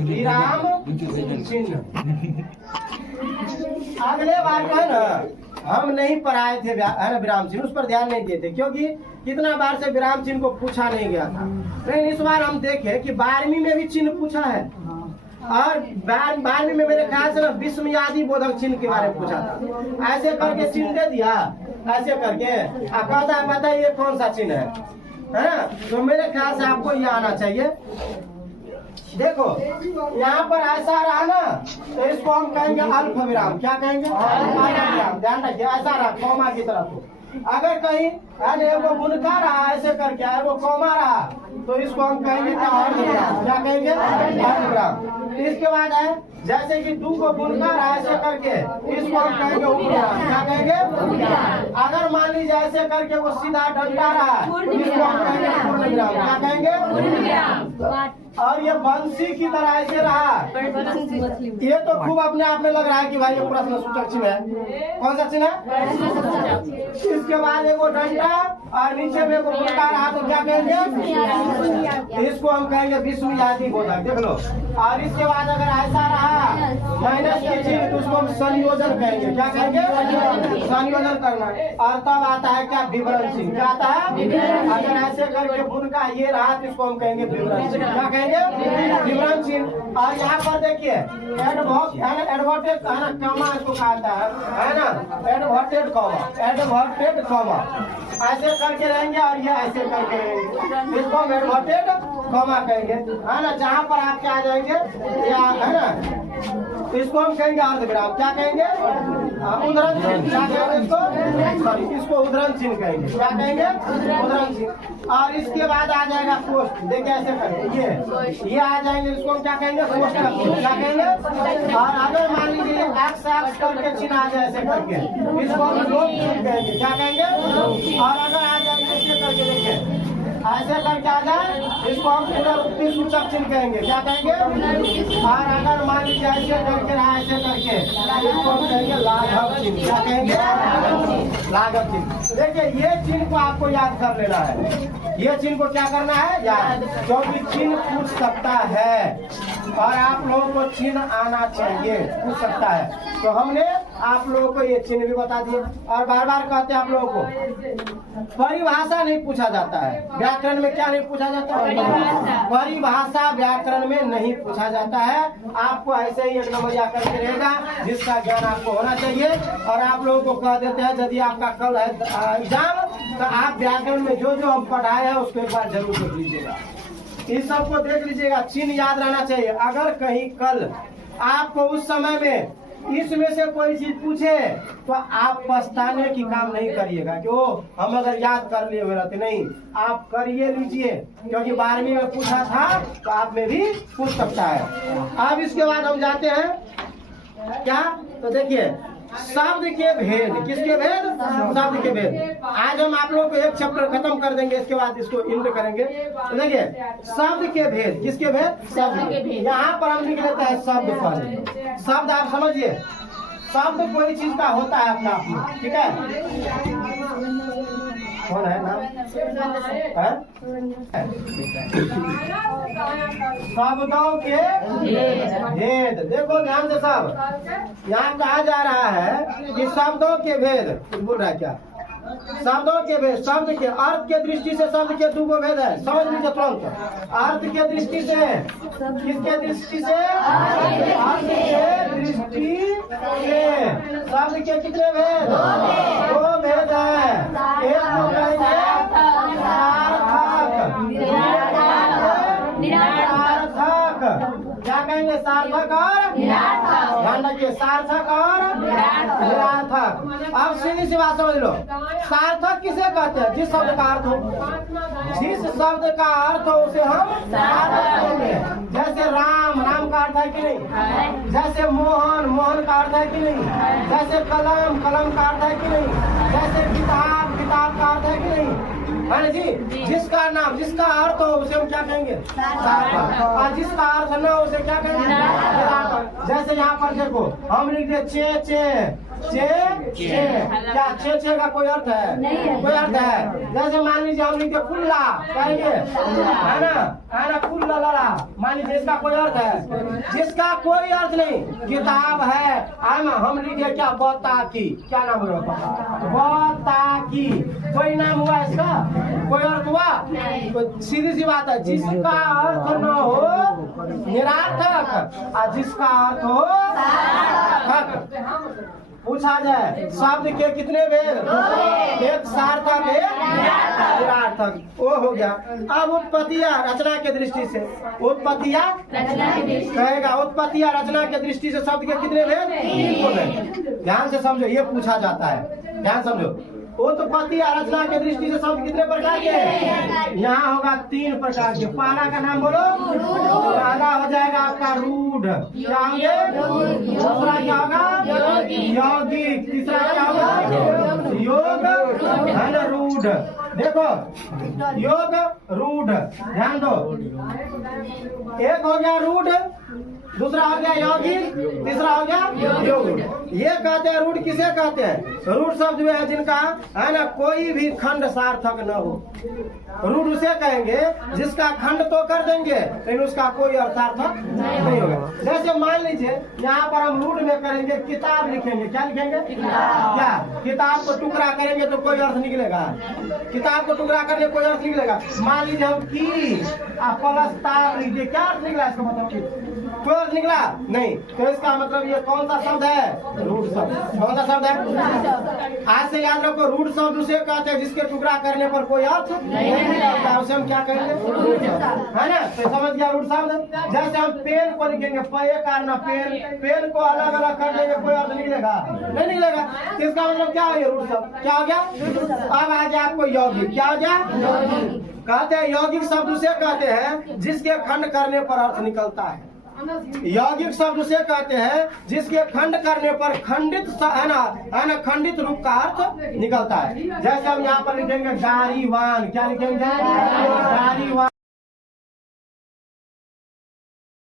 विराम चिन्ह। अगले बार जो है ना हम नहीं पढ़ाए थे है ना विराम चिन्ह, उस पर ध्यान नहीं दिए थे क्योंकि कितना बार से विराम चिन्ह को पूछा नहीं गया था। लेकिन इस बार हम देखे कि 12वीं में भी चिन्ह पूछा है और 12वीं में मेरे ख्याल से ना विस्मयादि बोधक चिन्ह के बारे में पूछा था। ऐसे करके चिन्ह दे दिया, ऐसे करके कहता है बताइए ये कौन सा चिन्ह है ना। तो मेरे ख्याल से आपको ये आना चाहिए। देखो यहाँ पर ऐसा रहा ना तो इसको हम कहेंगे अल्प विराम। क्या कहेंगे? अल्प विराम। ध्यान रखिए ऐसा रहा कॉमा की तरफ। अगर कहीं वो बुनका रहा ऐसे करके वो कॉमा रहा तो इसको हम कहेंगे क्या? अर्धविराम। क्या कहेंगे? अर्धविराम। इसके बाद है जैसे कि दू को बुनका रहा ऐसे करके इसको हम कहेंगे उपविराम। क्या कहेंगे? अगर मान लीजिए ऐसे करके वो सीधा डंडा रहा इसको हम कहेंगे पूर्ण विराम। क्या कहेंगे? और ये बंसी की तरह ऐसे रहा, ये तो खूब अपने आप में लग रहा है कि भाई ये प्रश्न सूचक चिन्ह है। कौन सा चिन्ह है? इसके बाद एक डंडा और नीचे में वो बुनका रहा तो क्या कहेंगे? इसको हम कहेंगे विस्मयादि बोधक। देख लो। और इसके बाद अगर ऐसा रहा माइनस के चिन्ह तो उसको हम संयोजन कहेंगे। क्या कहेंगे? संयोजन करना। और तब आता है क्या? विवरण चिन्ह। क्या आता है? अगर ऐसे करके बुनका ये रहा तो इसको हम कहेंगे विवरण चिन्ह। क्या कहेंगे? विवरण चिन्ह। और यहाँ पर देखिए एडवर्टेड कॉमा इसको कहता है ना, एडवर्टेड कॉमा, एडवर्टेड कॉमा ऐसे करके रहेंगे और ये ऐसे करके रहेंगे, इसको हम एडवर्टेड कॉमा कहेंगे है ना। जहाँ पर आप क्या आ जाएंगे या है ना इसको हम कहेंगे अर्धविराम। क्या कहेंगे? उद्धरण चिन्ह। क्या कहेंगे इसको? सॉरी इसको उद्धरण चिन्ह कहेंगे। क्या कहेंगे? उद्धरण चिन्ह। और इसके बाद आ जाएगा पोस्ट। देखिए ऐसे करेंगे ये आ जाएंगे, इसको हम क्या कहेंगे? पोस्टक चिन्ह। क्या कहेंगे? और अगर मान लीजिए एक्स एक्स करके चिन्ह आ जाए ऐसे करके इसको हम लोक चिन्ह कहेंगे। क्या कहेंगे? और अगर आ जाएंगे ऐसे करके देखिए ऐसे करके आ जाए इसको हम पुनरुक्ति सूचक चिन्ह कहेंगे। क्या कहेंगे? और अगर मान लीजिए ऐसे करके रहा ऐसे करके इसको हम कहेंगे लाघव चिन्ह। क्या कहेंगे? लाघव चिन्ह। देखिए ये चिन्ह को आपको याद कर लेना है। ये चिन्ह को क्या करना है? याद, क्योंकि चिन्ह पूछ सकता है और आप लोगों को चिन्ह आना चाहिए, पूछ सकता है। तो हमने आप लोगों को ये चिन्ह भी बता दिए। और बार बार कहते हैं आप लोगों को परिभाषा नहीं पूछा जाता है। व्याकरण में क्या नहीं पूछा जाता है? परिभाषा व्याकरण में नहीं पूछा जाता है। आपको ऐसे ही एक नंबर जाकर के रहेगा जिसका ज्ञान आपको होना चाहिए। और आप लोगों को कह देते हैं यदि आपका कल है एग्जाम तो आप व्याकरण में जो जो हम पढ़ाए हैं उसको एक बार जरूर देख लीजिएगा। इन सबको देख लीजिएगा, चिन्ह याद रहना चाहिए। अगर कहीं कल आपको उस समय में इसमें से कोई चीज पूछे तो आप पछताने की काम नहीं करिएगा कि वो हम अगर याद कर लिए हुए रहते, नहीं, आप करिए लीजिए क्योंकि 12वीं में पूछा था तो आप में भी पूछ सकता है। अब इसके बाद हम जाते हैं क्या, तो देखिए शब्द के भेद। किसके भेद? शब्द के भेद। आज हम आप लोगों को एक चैप्टर खत्म कर देंगे, इसके बाद इसको इंड करेंगे। तो देखिए शब्द के भेद। किसके भेद? शब्द के भेद। यहाँ पर हम लिख लेते हैं शब्द पर। शब्द आप समझिए, शब्द कोई चीज का होता है अपना अपना, ठीक है। कौन है नाम? शब्दों के भेद। देखो ध्यान से सब, यहाँ कहा जा रहा है कि शब्दों के भेद। बोल रहा है क्या? शब्दों के भेद। शब्द के अर्थ के दृष्टि से शब्द के दो भेद है, समझ लीजिए तुरंत। अर्थ के दृष्टि से, किसके दृष्टि से? अर्थ के दृष्टि से शब्द के कितने भेद? दो भेद है। एक को कहेंगे सार्थक। क्या कहेंगे? सार्थक और ध्यान रखिए, सार्थक और निरार्थक। अब सीधी सी बात समझ लो, सार्थक किसे कहते हैं? जिस शब्द का अर्थ हो, जिस शब्द का अर्थ हो उसे हम सार्थक कहेंगे। जैसे राम, राम का अर्थ है कि नहीं? जैसे मोहन, मोहन का अर्थ है कि नहीं? जैसे कलम, कलम का अर्थ है कि नहीं? जैसे किताब, किताब का अर्थ है कि नहीं? है ना जी? जिसका नाम, जिसका अर्थ हो उसे हम क्या कहेंगे? सार्थक। और जिसका अर्थ न हो उसे क्या कहेंगे? निरार्थक। जैसे यहाँ पर देखो हम लिख दिए चे चे चे चे, क्या चे चे का कोई अर्थ है? कोई अर्थ है? जैसे मान लीजिए हम लिख दिए कुल्ला, कहेंगे है ना कुल्ला लड़ा, मान लीजिए इसका कोई अर्थ है? जिसका कोई अर्थ नहीं। किताब है हम लिख दिए क्या बताकी, क्या नाम हुआ? बताकी, कोई नाम हुआ इसका? कोई अर्थ हुआ? तो सीधी सी बात है, जिसका अर्थ न हो निरार्थक और जिसका अर्थ हो सार्थक। पूछा जाए शब्द के कितने भेद? एक सार्थक एक निरार्थक, वो हो गया। अब उत्पत्तियां रचना के दृष्टि से, उत्पत्तियां कहेगा उत्पत्तियां रचना के दृष्टि से शब्द के कितने भेद? 3 हो गए। ध्यान से समझो, ये पूछा जाता है, ध्यान समझो। उत्पत्ति और रचना के दृष्टि से शब्द कितने प्रकार के हैं? यहाँ होगा 3 प्रकार के। पहला का नाम बोलो। पहला हो जाएगा आपका रूढ़, क्या होंगे? दूसरा क्या होगा? यौगिक। तीसरा क्या होगा? योग है ना, रूढ़। देखो योग रूढ़, ध्यान दो। एक हो गया रूढ़, दूसरा हो गया यौगिक, तीसरा हो गया योग। ये कहते हैं रूढ़ किसे कहते हैं? रूढ़ शब्द जो है जिनका है ना कोई भी खंड सार्थक न हो, रूढ़ उसे कहेंगे जिसका खंड तो कर देंगे लेकिन उसका कोई अर्थार्थक नहीं होगा। जैसे मान लीजिए यहाँ पर हम रूढ़ में करेंगे किताब लिखेंगे, क्या लिखेंगे? क्या किताब को टुकड़ा करेंगे तो कोई अर्थ निकलेगा? किताब को टुकड़ा करने कोई अर्थ निकलेगा? मान लीजिए हम की प्लस तार लिख दिए, क्या अर्थ निकला इसका? मतलब कोई अर्थ निकला नहीं। तो इसका मतलब ये कौन सा शब्द है? रूढ़ शब्द। कौन सा शब्द है? आज से याद रखो, रूढ़ शब्द उसे कहते हैं जिसके टुकड़ा करने पर कोई अर्थ नहीं निकलता, उसे हम क्या कहेंगे? है ना। तो समझ गया रूढ़ शब्द। जैसे हम पेन को लिखेंगे, पे कारण पेन, पेन को अलग अलग कर देंगे, कोई अर्थ निकलेगा? नहीं निकलेगा। तो इसका मतलब क्या है? रूढ़ शब्द क्या हो गया? अब आ गया आपको यौगिक। क्या हो गया? कहते हैं यौगिक शब्द उसे कहते हैं जिसके खंड करने पर अर्थ निकलता है। यौगिक शब्द उसे कहते हैं जिसके खंड करने पर खंडित है ना खंडित रूप का अर्थ निकलता है। जैसे हम यहाँ पर लिखेंगे गारीवान, क्या लिखेंगे?